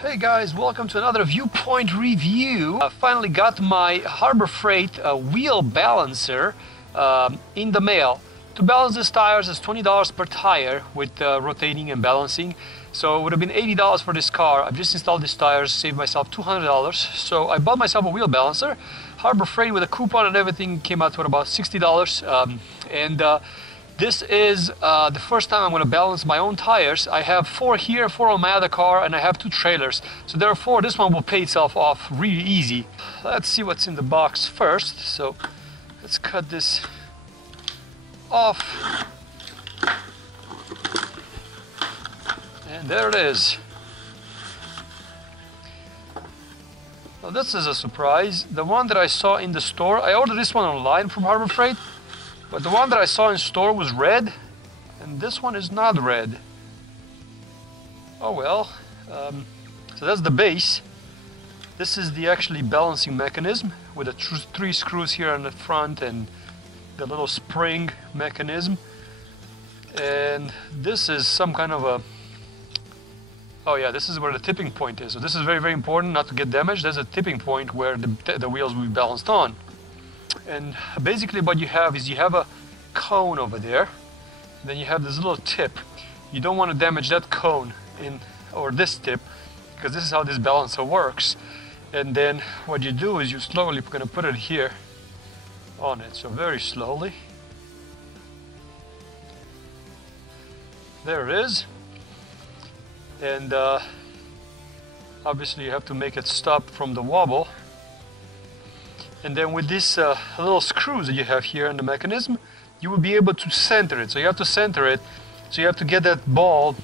Hey guys, welcome to another Viewpoint review. I finally got my Harbor Freight wheel balancer in the mail. To balance these tires is $20 per tire with rotating and balancing. So it would have been $80 for this car. I've just installed these tires, saved myself $200. So I bought myself a wheel balancer. Harbor Freight with a coupon and everything came out to about $60. This is the first time I'm going to balance my own tires. I have 4 here, 4 on my other car, and I have 2 trailers. So therefore, this one will pay itself off really easy. Let's see what's in the box first. So let's cut this off. And there it is. Well, this is a surprise. The one that I saw in the store, I ordered this one online from Harbor Freight. But the one that I saw in store was red, and this one is not red. Oh well. So that's the base. This is the actually balancing mechanism with the 3 screws here on the front and the little spring mechanism. And this is some kind of a... Oh yeah, this is where the tipping point is. So this is very, very important not to get damaged. There's a tipping point where the wheels will be balanced on. And basically what you have is you have a cone over there, then you have this little tip. You don't want to damage that cone or this tip, because this is how this balancer works. And then what you do is you slowly going to put it here on it, so very slowly. There it is. And obviously you have to make it stop from the wobble. And then with these little screws that you have here in the mechanism, you will be able to center it. So you have to center it. So you have to get that ball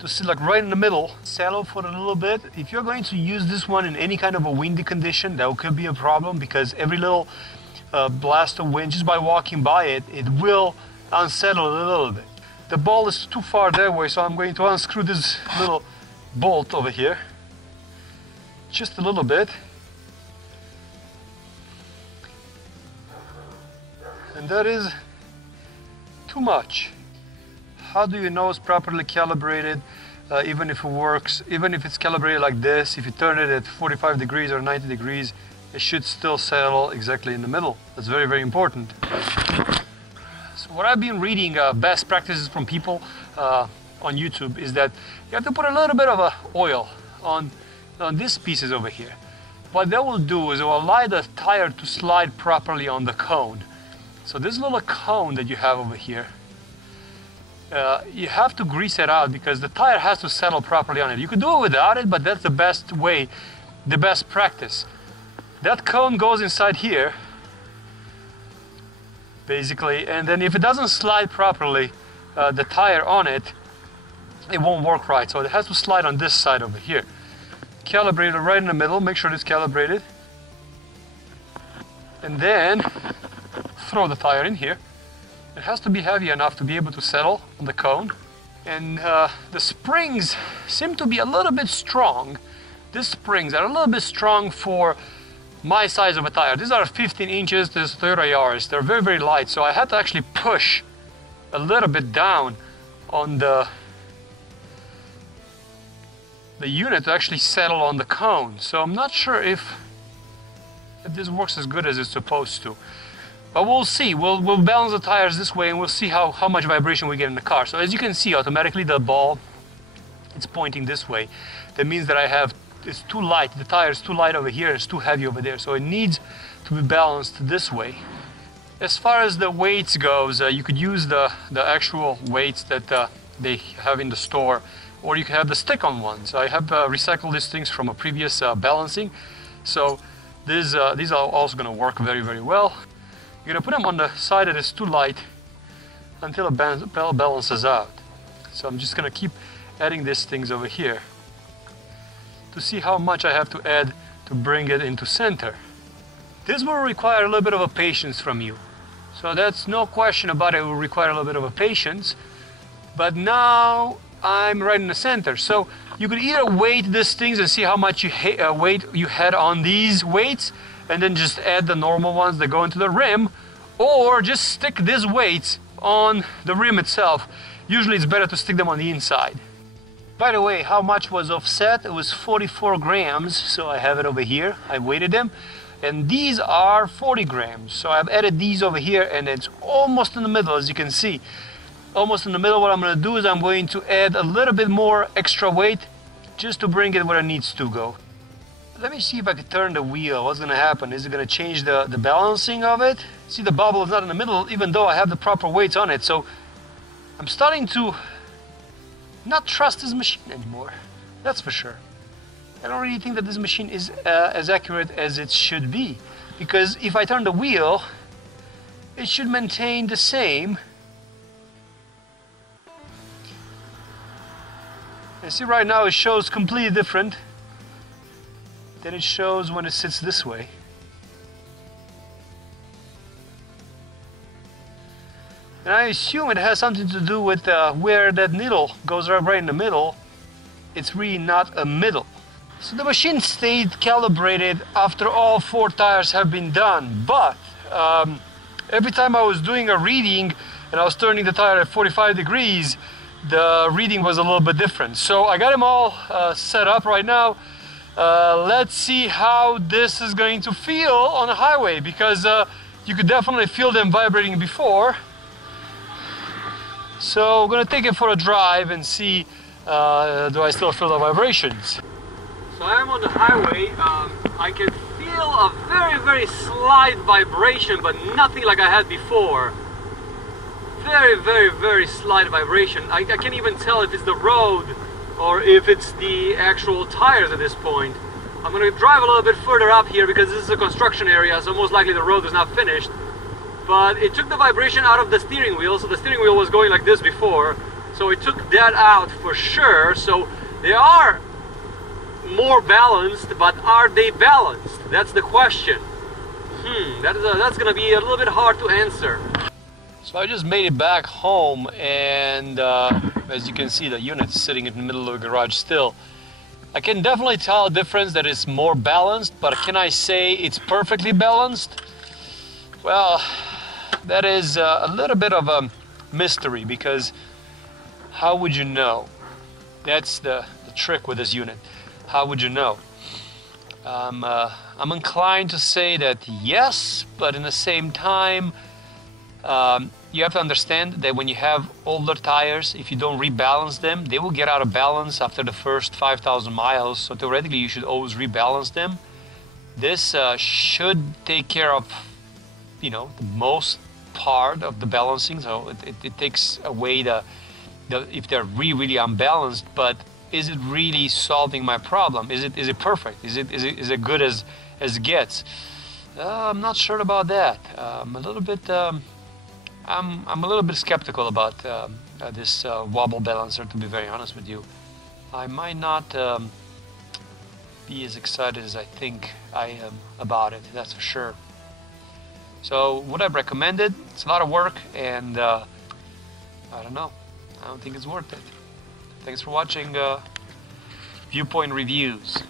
to sit like right in the middle. Settle for it a little bit. If you're going to use this one in any kind of a windy condition, that could be a problem, because every little blast of wind, just by walking by it, it will unsettle it a little bit. The ball is too far that way, so I'm going to unscrew this little bolt over here. Just a little bit. And that is too much. How do you know it's properly calibrated? Even if it works, even if it's calibrated like this, if you turn it at 45 degrees or 90 degrees, it should still settle exactly in the middle. That's very, very important. So what I've been reading best practices from people on YouTube is that you have to put a little bit of oil on these pieces over here. What that will do is it will allow the tire to slide properly on the cone. So this little cone that you have over here, you have to grease it out because the tire has to settle properly on it. You can do it without it, but that's the best way, the best practice. That cone goes inside here, basically, and then if it doesn't slide properly, the tire on it, it won't work right. So it has to slide on this side over here. Calibrate it right in the middle, make sure it's calibrated. And then throw the tire in here. It has to be heavy enough to be able to settle on the cone. And the springs seem to be a little bit strong. These springs are a little bit strong for my size of a tire. These are 15 inches, this Toyota Yaris. They're very, very light, so I had to actually push a little bit down on the unit to actually settle on the cone. So I'm not sure if this works as good as it's supposed to. But we'll see. We'll balance the tires this way and we'll see how much vibration we get in the car. So as you can see, automatically the ball, it's pointing this way. That means that it's too light. The tire is too light over here, it's too heavy over there. So it needs to be balanced this way. As far as the weights goes, you could use the actual weights that they have in the store, or you can have the stick-on ones. I have recycled these things from a previous balancing. So these are also going to work very, very well. You're going to put them on the side that is too light until it balances out. So I'm just going to keep adding these things over here to see how much I have to add to bring it into center. This will require a little bit of a patience from you. So that's no question about it, it will require a little bit of a patience. But now I'm right in the center. So you could either weight these things and see how much weight you had on these weights, and then just add the normal ones that go into the rim, or just stick these weights on the rim itself. Usually it's better to stick them on the inside. By the way, how much was offset? It was 44 grams, so I have it over here. I weighted them. And these are 40 grams. So I've added these over here, and it's almost in the middle, as you can see. Almost in the middle. What I'm going to do is I'm going to add a little bit more extra weight just to bring it where it needs to go. Let me see if I can turn the wheel. What's going to happen? Is it going to change the balancing of it? See, the bubble is not in the middle, even though I have the proper weights on it. So I'm starting to not trust this machine anymore. That's for sure. I don't really think that this machine is as accurate as it should be. Because if I turn the wheel, it should maintain the same. And see, right now it shows completely different than it shows when it sits this way. And I assume it has something to do with where that needle goes right in the middle. It's really not a middle. So the machine stayed calibrated after all 4 tires have been done, but every time I was doing a reading and I was turning the tire at 45 degrees, the reading was a little bit different. So I got them all set up right now. Let's see how this is going to feel on the highway, because you could definitely feel them vibrating before. So I'm gonna take it for a drive and see do I still feel the vibrations. So I'm on the highway. I can feel a very slight vibration, but nothing like I had before. Very slight vibration. I can't even tell if it's the road or if it's the actual tires at this point. I'm gonna drive a little bit further up here because this is a construction area, so most likely the road is not finished. But it took the vibration out of the steering wheel, so the steering wheel was going like this before, so it took that out for sure. So they are more balanced, but are they balanced? That's the question. That's gonna be a little bit hard to answer. So I just made it back home, and as you can see, the unit's sitting in the middle of the garage still. I can definitely tell a difference that it's more balanced, but can I say it's perfectly balanced? Well, that is a little bit of a mystery, because how would you know? That's the trick with this unit. How would you know? I'm inclined to say that yes, but in the same time, you have to understand that when you have older tires, if you don't rebalance them, they will get out of balance after the first 5,000 miles. So theoretically, you should always rebalance them. This should take care of, you know, the most part of the balancing. So it takes away the if they're really unbalanced. But is it really solving my problem? Is it perfect? Is it good as it gets? I'm not sure about that. I'm a little bit skeptical about this wobble balancer, to be very honest with you. I might not be as excited as I think I am about it, that's for sure. So would I recommend it? It's a lot of work, and I don't know. I don't think it's worth it. Thanks for watching Viewpoint Reviews.